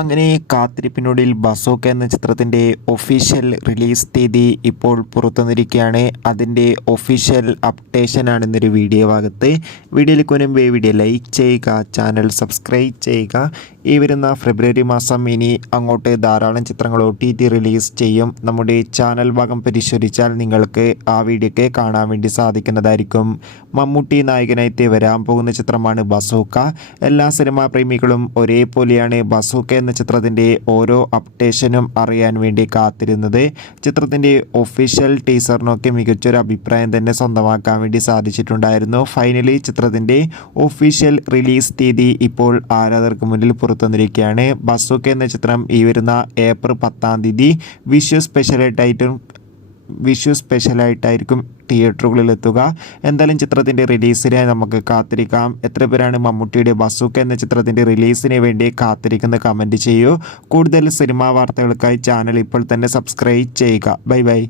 അങ്ങനെ കാത്തിരിപ്പിനൊടുവിൽ ബസോക്ക എന്ന ചിത്രത്തിൻ്റെ ഒഫീഷ്യൽ റിലീസ് തീയതി ഇപ്പോൾ പുറത്തുവന്നിരിക്കുകയാണ്. അതിൻ്റെ ഒഫീഷ്യൽ അപ്ഡേഷനാണ് ഇന്നൊരു വീഡിയോ ഭാഗത്ത്. വീഡിയോയിലേക്ക് മുൻപേ വീഡിയോ ലൈക്ക് ചെയ്യുക, ചാനൽ സബ്സ്ക്രൈബ് ചെയ്യുക. ഈ വരുന്ന ഫെബ്രുവരി മാസം ഇനി അങ്ങോട്ട് ധാരാളം ചിത്രങ്ങൾ OTT റിലീസ് ചെയ്യും. നമ്മുടെ ചാനൽ ഭാഗം പരിശോധിച്ചാൽ നിങ്ങൾക്ക് ആ വീഡിയോക്ക് കാണാൻ വേണ്ടി സാധിക്കുന്നതായിരിക്കും. മമ്മൂട്ടി നായകനായിട്ട് വരാൻ പോകുന്ന ചിത്രമാണ് ബസോക്ക. എല്ലാ സിനിമാ പ്രേമികളും ഒരേപോലെയാണ് ബസോക്ക എന്ന ചിത്രത്തിൻ്റെ ഓരോ അപ്ഡേഷനും അറിയാൻ വേണ്ടി കാത്തിരുന്നത്. ചിത്രത്തിൻ്റെ ഒഫീഷ്യൽ ടീസറിനൊക്കെ മികച്ചൊരു അഭിപ്രായം തന്നെ സ്വന്തമാക്കാൻ വേണ്ടി സാധിച്ചിട്ടുണ്ടായിരുന്നു. ഫൈനലി ചിത്രത്തിൻ്റെ ഒഫീഷ്യൽ റിലീസ് തീയതി ഇപ്പോൾ ആരാധകർക്ക് മുന്നിൽ പുറത്തുവന്നിരിക്കുകയാണ്. ബസോക്ക എന്ന ചിത്രം ഈ വരുന്ന ഏപ്രിൽ 10-ാം തീയതി വിഷു സ്പെഷ്യലായിട്ടായിരിക്കും തിയേറ്ററുകളിൽ എത്തുക. എന്തായാലും ചിത്രത്തിൻ്റെ റിലീസിനായി നമുക്ക് കാത്തിരിക്കാം. എത്ര പേരാണ് മമ്മൂട്ടിയുടെ ബസോക്ക എന്ന ചിത്രത്തിൻ്റെ റിലീസിന് വേണ്ടി കാത്തിരിക്കുന്ന കമൻറ്റ് ചെയ്യൂ. കൂടുതൽ സിനിമാ വാർത്തകൾക്കായി ചാനൽ ഇപ്പോൾ തന്നെ സബ്സ്ക്രൈബ് ചെയ്യുക. Bye bye.